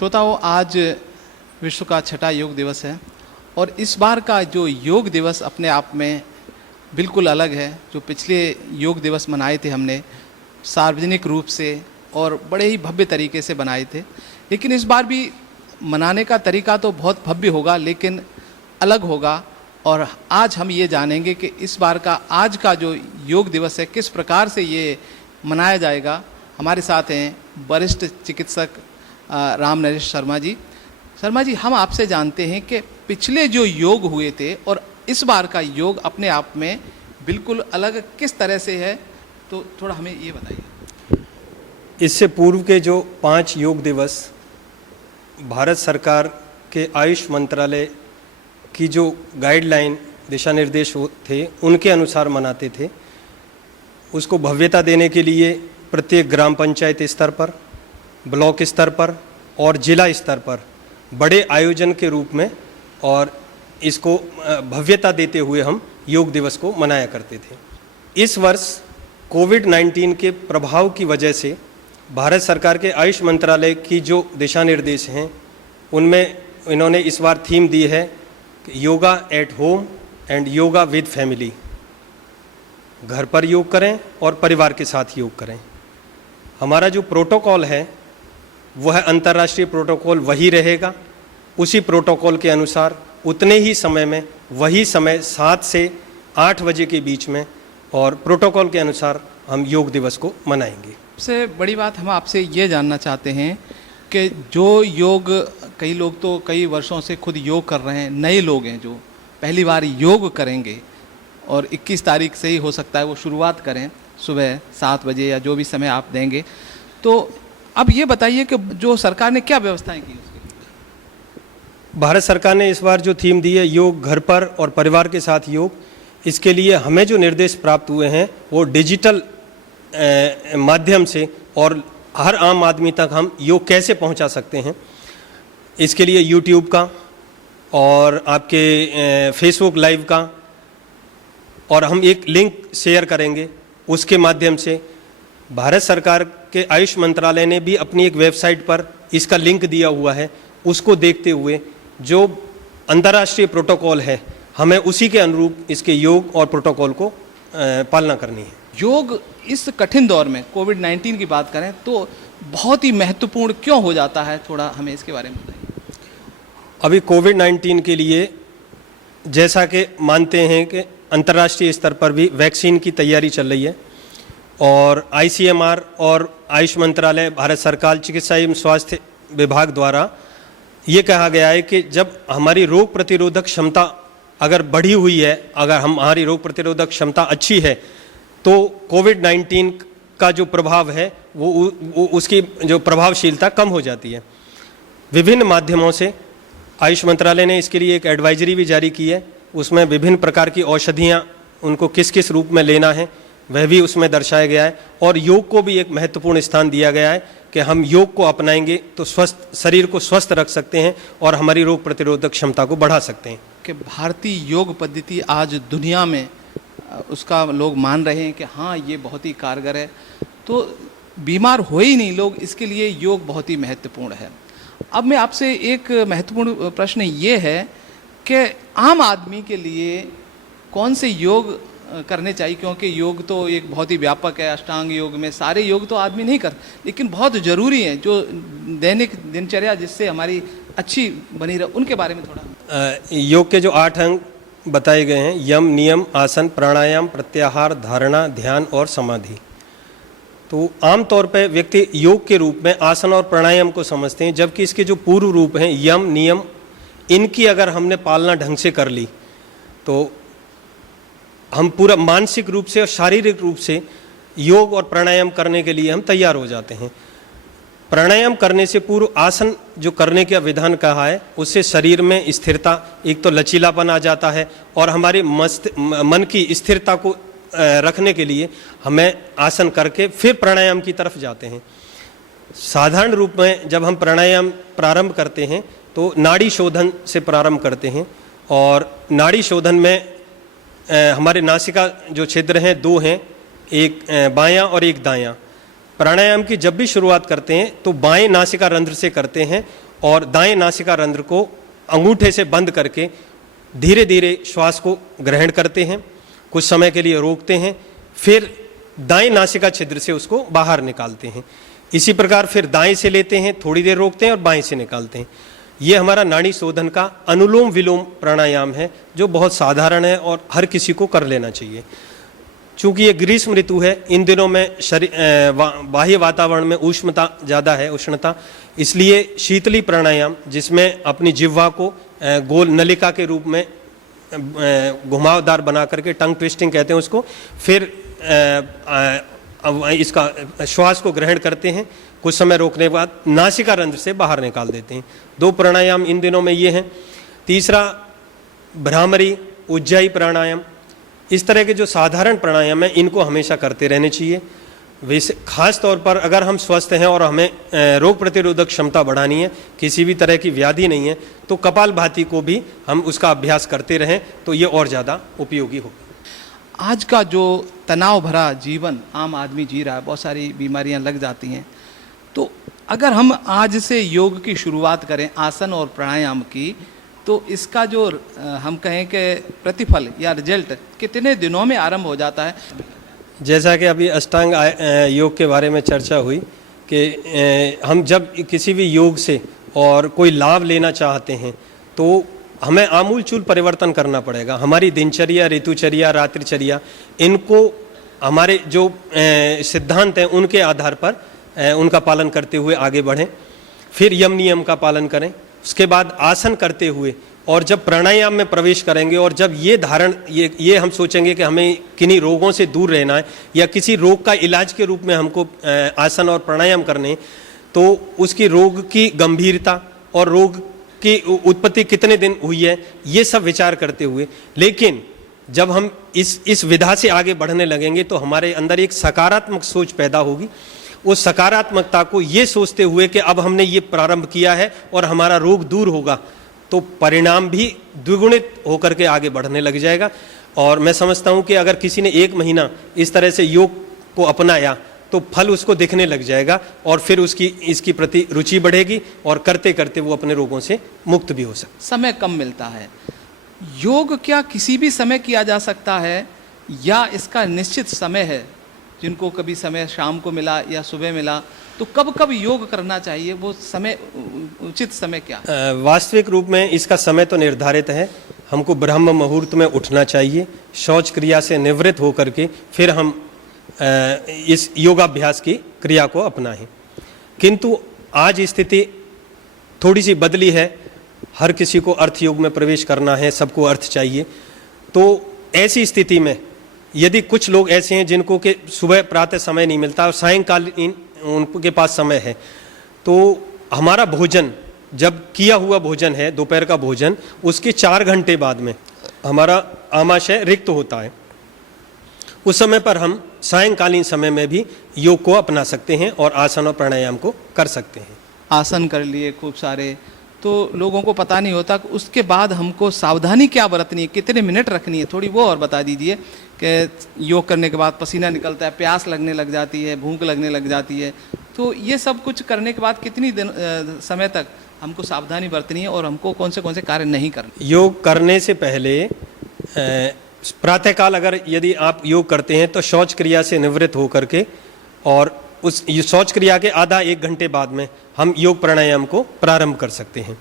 श्रोताओं, आज विश्व का छठा योग दिवस है और इस बार का जो योग दिवस अपने आप में बिल्कुल अलग है। जो पिछले योग दिवस मनाए थे हमने सार्वजनिक रूप से और बड़े ही भव्य तरीके से बनाए थे, लेकिन इस बार भी मनाने का तरीका तो बहुत भव्य होगा लेकिन अलग होगा। और आज हम ये जानेंगे कि इस बार का आज का जो योग दिवस है किस प्रकार से ये मनाया जाएगा। हमारे साथ हैं वरिष्ठ चिकित्सक राम नरेश शर्मा जी। शर्मा जी, हम आपसे जानते हैं कि पिछले जो योग हुए थे और इस बार का योग अपने आप में बिल्कुल अलग किस तरह से है, तो थोड़ा हमें ये बताइए। इससे पूर्व के जो 5 योग दिवस भारत सरकार के आयुष मंत्रालय की जो गाइडलाइन दिशा निर्देश थे उनके अनुसार मनाते थे। उसको भव्यता देने के लिए प्रत्येक ग्राम पंचायत स्तर पर, ब्लॉक स्तर पर और जिला स्तर पर बड़े आयोजन के रूप में और इसको भव्यता देते हुए हम योग दिवस को मनाया करते थे। इस वर्ष कोविड-19 के प्रभाव की वजह से भारत सरकार के आयुष मंत्रालय की जो दिशा निर्देश हैं उनमें इन्होंने इस बार थीम दी है yoga at home and yoga with family. घर पर योग करें और परिवार के साथ योग करें। हमारा जो प्रोटोकॉल है वह अंतर्राष्ट्रीय प्रोटोकॉल वही रहेगा। उसी प्रोटोकॉल के अनुसार उतने ही समय में, वही समय 7 से 8 बजे के बीच में और प्रोटोकॉल के अनुसार हम योग दिवस को मनाएंगे। सबसे बड़ी बात हम आपसे ये जानना चाहते हैं कि जो योग, कई लोग तो कई वर्षों से खुद योग कर रहे हैं, नए लोग हैं जो पहली बार योग करेंगे और 21 तारीख से ही हो सकता है वो शुरुआत करें सुबह 7 बजे या जो भी समय आप देंगे, तो अब ये बताइए कि जो सरकार ने क्या व्यवस्थाएं की उसके लिए? भारत सरकार ने इस बार जो थीम दी है योग घर पर और परिवार के साथ योग, इसके लिए हमें जो निर्देश प्राप्त हुए हैं वो डिजिटल माध्यम से और हर आम आदमी तक हम योग कैसे पहुंचा सकते हैं, इसके लिए यूट्यूब का और आपके फेसबुक लाइव का, और हम एक लिंक शेयर करेंगे उसके माध्यम से। भारत सरकार के आयुष मंत्रालय ने भी अपनी एक वेबसाइट पर इसका लिंक दिया हुआ है। उसको देखते हुए जो अंतर्राष्ट्रीय प्रोटोकॉल है हमें उसी के अनुरूप इसके योग और प्रोटोकॉल को पालना करनी है। योग इस कठिन दौर में कोविड-19 की बात करें तो बहुत ही महत्वपूर्ण क्यों हो जाता है, थोड़ा हमें इसके बारे में बताइए। अभी कोविड-19 के लिए जैसा कि मानते हैं कि अंतर्राष्ट्रीय स्तर पर भी वैक्सीन की तैयारी चल रही है और आईसीएमआर और आयुष मंत्रालय, भारत सरकार, चिकित्सा एवं स्वास्थ्य विभाग द्वारा ये कहा गया है कि जब हमारी रोग प्रतिरोधक क्षमता अगर बढ़ी हुई है, अगर हमारी रोग प्रतिरोधक क्षमता अच्छी है तो कोविड-19 का जो प्रभाव है वो उसकी जो प्रभावशीलता कम हो जाती है। विभिन्न माध्यमों से आयुष मंत्रालय ने इसके लिए एक एडवाइजरी भी जारी की है। उसमें विभिन्न प्रकार की औषधियाँ उनको किस किस रूप में लेना है वह भी उसमें दर्शाया गया है और योग को भी एक महत्वपूर्ण स्थान दिया गया है कि हम योग को अपनाएंगे तो स्वस्थ शरीर को स्वस्थ रख सकते हैं और हमारी रोग प्रतिरोधक क्षमता को बढ़ा सकते हैं। कि भारतीय योग पद्धति आज दुनिया में उसका लोग मान रहे हैं कि हाँ ये बहुत ही कारगर है, तो बीमार हो ही नहीं लोग, इसके लिए योग बहुत ही महत्वपूर्ण है। अब मैं आपसे एक महत्वपूर्ण प्रश्न ये है कि आम आदमी के लिए कौन से योग करने चाहिए, क्योंकि योग तो एक बहुत ही व्यापक है। अष्टांग योग में सारे योग तो आदमी नहीं कर, लेकिन बहुत ज़रूरी है जो दैनिक दिनचर्या जिससे हमारी अच्छी बनी रहे, उनके बारे में थोड़ा। योग के जो 8 अंग बताए गए हैं, यम, नियम, आसन, प्राणायाम, प्रत्याहार, धारणा, ध्यान और समाधि। तो आमतौर पर व्यक्ति योग के रूप में आसन और प्राणायाम को समझते हैं, जबकि इसके जो पूर्व रूप हैं यम, नियम, इनकी अगर हमने पालना ढंग से कर ली तो हम पूरा मानसिक रूप से और शारीरिक रूप से योग और प्राणायाम करने के लिए हम तैयार हो जाते हैं। प्राणायाम करने से पूर्व आसन जो करने का विधान कहा है उससे शरीर में स्थिरता, एक तो लचीलापन आ जाता है और हमारे मन की स्थिरता को रखने के लिए हमें आसन करके फिर प्राणायाम की तरफ जाते हैं। साधारण रूप में जब हम प्राणायाम प्रारंभ करते हैं तो नाड़ी शोधन से प्रारंभ करते हैं और नाड़ी शोधन में हमारे नासिका जो छिद्र हैं 2 हैं, एक बायां और एक दायां। प्राणायाम की जब भी शुरुआत करते हैं तो बाएं नासिका रंध्र से करते हैं और दाएं नासिका रंध्र को अंगूठे से बंद करके धीरे धीरे श्वास को ग्रहण करते हैं, कुछ समय के लिए रोकते हैं, फिर दाएं नासिका छिद्र से उसको बाहर निकालते हैं। इसी प्रकार फिर दाएं से लेते हैं, थोड़ी देर रोकते हैं और बाएं से निकालते हैं। ये हमारा नाड़ी शोधन का अनुलोम विलोम प्राणायाम है जो बहुत साधारण है और हर किसी को कर लेना चाहिए। चूँकि ये ग्रीष्म ऋतु है, इन दिनों में बाह्य वातावरण में उष्णता ज़्यादा है, उष्णता, इसलिए शीतली प्राणायाम जिसमें अपनी जिह्वा को गोल नलिका के रूप में घुमावदार बना करके, टंग ट्विस्टिंग कहते हैं उसको, फिर इसका श्वास को ग्रहण करते हैं, कुछ समय रोकने के बाद नासिका रंध्र से बाहर निकाल देते हैं। 2 प्राणायाम इन दिनों में ये हैं। तीसरा भ्रामरी, उज्जाई प्राणायाम, इस तरह के जो साधारण प्राणायाम हैं इनको हमेशा करते रहने चाहिए। वैसे खास तौर पर अगर हम स्वस्थ हैं और हमें रोग प्रतिरोधक क्षमता बढ़ानी है, किसी भी तरह की व्याधि नहीं है, तो कपालभाति को भी हम उसका अभ्यास करते रहें तो ये और ज़्यादा उपयोगी होगा। आज का जो तनाव भरा जीवन आम आदमी जी रहा है, बहुत सारी बीमारियां लग जाती हैं, तो अगर हम आज से योग की शुरुआत करें आसन और प्राणायाम की, तो इसका जो हम कहें कि प्रतिफल या रिजल्ट कितने दिनों में आरंभ हो जाता है? जैसा कि अभी अष्टांग योग के बारे में चर्चा हुई कि हम जब किसी भी योग से और कोई लाभ लेना चाहते हैं तो हमें आमूलचूल परिवर्तन करना पड़ेगा। हमारी दिनचर्या, ऋतुचर्या, रात्रिचर्या, इनको हमारे जो सिद्धांत हैं उनके आधार पर उनका पालन करते हुए आगे बढ़ें। फिर यम नियम का पालन करें। उसके बाद आसन करते हुए और जब प्राणायाम में प्रवेश करेंगे और जब ये हम सोचेंगे कि हमें किन्हीं रोगों से दूर रहना है या किसी रोग का इलाज के रूप में हमको आसन और प्राणायाम करने, तो उसकी रोग की गंभीरता और रोग की उत्पत्ति कितने दिन हुई है, ये सब विचार करते हुए, लेकिन जब हम इस विधा से आगे बढ़ने लगेंगे तो हमारे अंदर एक सकारात्मक सोच पैदा होगी। उस सकारात्मकता को ये सोचते हुए कि अब हमने ये प्रारंभ किया है और हमारा रोग दूर होगा, तो परिणाम भी द्विगुणित होकर के आगे बढ़ने लग जाएगा। और मैं समझता हूँ कि अगर किसी ने 1 महीना इस तरह से योग को अपनाया तो फल उसको दिखने लग जाएगा और फिर इसकी प्रति रुचि बढ़ेगी और करते करते वो अपने रोगों से मुक्त भी हो सकता। समय कम मिलता है, योग क्या किसी भी समय किया जा सकता है या इसका निश्चित समय है? जिनको कभी समय शाम को मिला या सुबह मिला, तो कब कब योग करना चाहिए, वो समय, उचित समय क्या? वास्तविक रूप में इसका समय तो निर्धारित है। हमको ब्रह्म मुहूर्त में उठना चाहिए, शौच क्रिया से निवृत्त होकर के फिर हम इस योगाभ्यास की क्रिया को अपनाएं। किंतु आज स्थिति थोड़ी सी बदली है, हर किसी को अर्थ योग में प्रवेश करना है, सबको अर्थ चाहिए। तो ऐसी स्थिति में यदि कुछ लोग ऐसे हैं जिनको कि सुबह प्रातः समय नहीं मिलता और सायंकालीन उनके पास समय है, तो हमारा भोजन जब किया हुआ भोजन है, दोपहर का भोजन, उसके 4 घंटे बाद में हमारा आमाशय रिक्त होता है। उस समय पर हम सायंकालीन समय में भी योग को अपना सकते हैं और आसन और प्राणायाम को कर सकते हैं। आसन कर लिए खूब सारे, तो लोगों को पता नहीं होता कि उसके बाद हमको सावधानी क्या बरतनी है, कितने मिनट रखनी है, थोड़ी वो और बता दीजिए। कि योग करने के बाद पसीना निकलता है, प्यास लगने लग जाती है, भूख लगने लग जाती है, तो ये सब कुछ करने के बाद कितनी समय तक हमको सावधानी बरतनी है और हमको कौन से कार्य नहीं करने? योग करने से पहले प्रातःकाल अगर यदि आप योग करते हैं तो शौच क्रिया से निवृत्त होकर के और उस शौच क्रिया के आधा 1 घंटे बाद में हम योग प्राणायाम को प्रारंभ कर सकते हैं।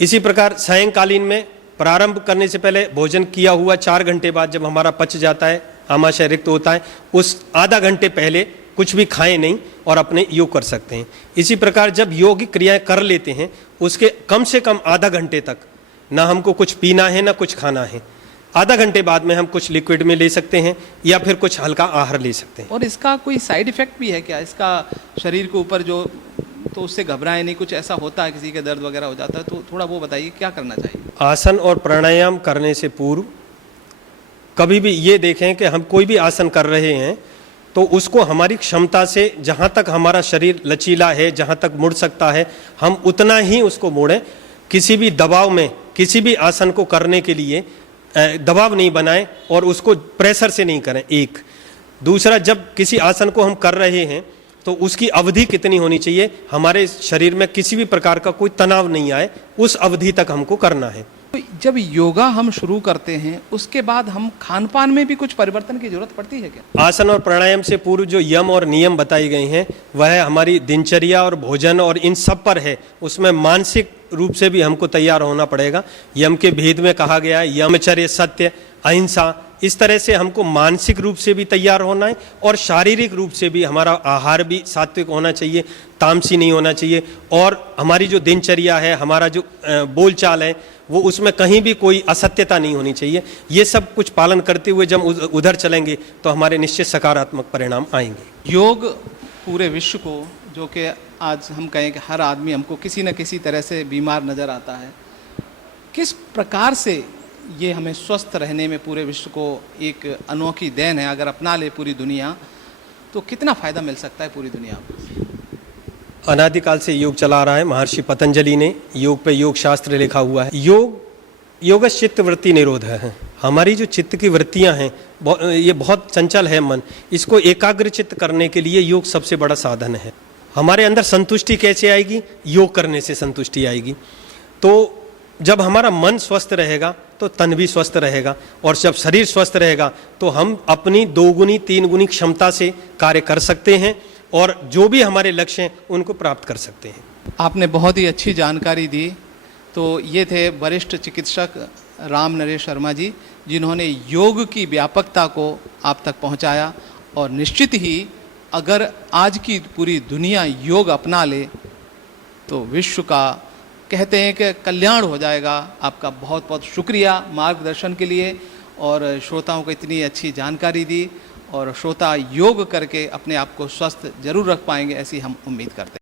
इसी प्रकार सायंकालीन में प्रारंभ करने से पहले भोजन किया हुआ 4 घंटे बाद जब हमारा पच जाता है, आमाशय रिक्त होता है, उस आधा घंटे पहले कुछ भी खाएं नहीं और अपने योग कर सकते हैं। इसी प्रकार जब योग क्रियाएं कर लेते हैं उसके कम से कम आधा घंटे तक ना हमको कुछ पीना है ना कुछ खाना है। आधा घंटे बाद में हम कुछ लिक्विड में ले सकते हैं या फिर कुछ हल्का आहार ले सकते हैं। और इसका कोई साइड इफेक्ट भी है क्या इसका शरीर के ऊपर, जो तो उससे घबराए नहीं, कुछ ऐसा होता है किसी के दर्द वगैरह हो जाता है, तो थोड़ा वो बताइए क्या करना चाहिए? आसन और प्राणायाम करने से पूर्व कभी भी ये देखें कि हम कोई भी आसन कर रहे हैं तो उसको हमारी क्षमता से जहाँ तक हमारा शरीर लचीला है, जहाँ तक मुड़ सकता है, हम उतना ही उसको मोड़ें। किसी भी दबाव में किसी भी आसन को करने के लिए दबाव नहीं बनाएं और उसको प्रेशर से नहीं करें। एक दूसरा, जब किसी आसन को हम कर रहे हैं तो उसकी अवधि कितनी होनी चाहिए, हमारे शरीर में किसी भी प्रकार का कोई तनाव नहीं आए, उस अवधि तक हमको करना है। तो जब योगा हम शुरू करते हैं उसके बाद हम खान पान में भी कुछ परिवर्तन की जरूरत पड़ती है क्या? आसन और प्राणायाम से पूर्व जो यम और नियम बताए गए हैं वह हमारी दिनचर्या और भोजन और इन सब पर है। उसमें मानसिक रूप से भी हमको तैयार होना पड़ेगा। यम के भेद में कहा गया है यमचर्य, सत्य, अहिंसा। इस तरह से हमको मानसिक रूप से भी तैयार होना है और शारीरिक रूप से भी हमारा आहार भी सात्विक होना चाहिए, तामसी नहीं होना चाहिए। और हमारी जो दिनचर्या है, हमारा जो बोलचाल है, वो उसमें कहीं भी कोई असत्यता नहीं होनी चाहिए। ये सब कुछ पालन करते हुए जब उधर चलेंगे तो हमारे निश्चित सकारात्मक परिणाम आएंगे। योग पूरे विश्व को, जो कि आज हम कहें कि हर आदमी हमको किसी न किसी तरह से बीमार नज़र आता है, किस प्रकार से ये हमें स्वस्थ रहने में पूरे विश्व को एक अनोखी देन है। अगर अपना ले पूरी दुनिया तो कितना फ़ायदा मिल सकता है पूरी दुनिया को? अनादिकाल से योग चला रहा है। महर्षि पतंजलि ने योग पे योग शास्त्र लिखा हुआ है। योग चित्त वृत्ति निरोध है। हमारी जो चित्त की वृत्तियां हैं, ये बहुत चंचल है मन, इसको एकाग्र चित्त करने के लिए योग सबसे बड़ा साधन है। हमारे अंदर संतुष्टि कैसे आएगी? योग करने से संतुष्टि आएगी। तो जब हमारा मन स्वस्थ रहेगा तो तन भी स्वस्थ रहेगा, और जब शरीर स्वस्थ रहेगा तो हम अपनी 2 गुनी 3 गुनी क्षमता से कार्य कर सकते हैं और जो भी हमारे लक्ष्य हैं उनको प्राप्त कर सकते हैं। आपने बहुत ही अच्छी जानकारी दी। तो ये थे वरिष्ठ चिकित्सक राम नरेश शर्मा जी, जिन्होंने योग की व्यापकता को आप तक पहुंचाया। और निश्चित ही अगर आज की पूरी दुनिया योग अपना ले तो विश्व का, कहते हैं कि कल्याण हो जाएगा। आपका बहुत बहुत शुक्रिया मार्गदर्शन के लिए, और श्रोताओं को इतनी अच्छी जानकारी दी। और श्रोता योग करके अपने आप को स्वस्थ जरूर रख पाएंगे, ऐसी हम उम्मीद करते हैं।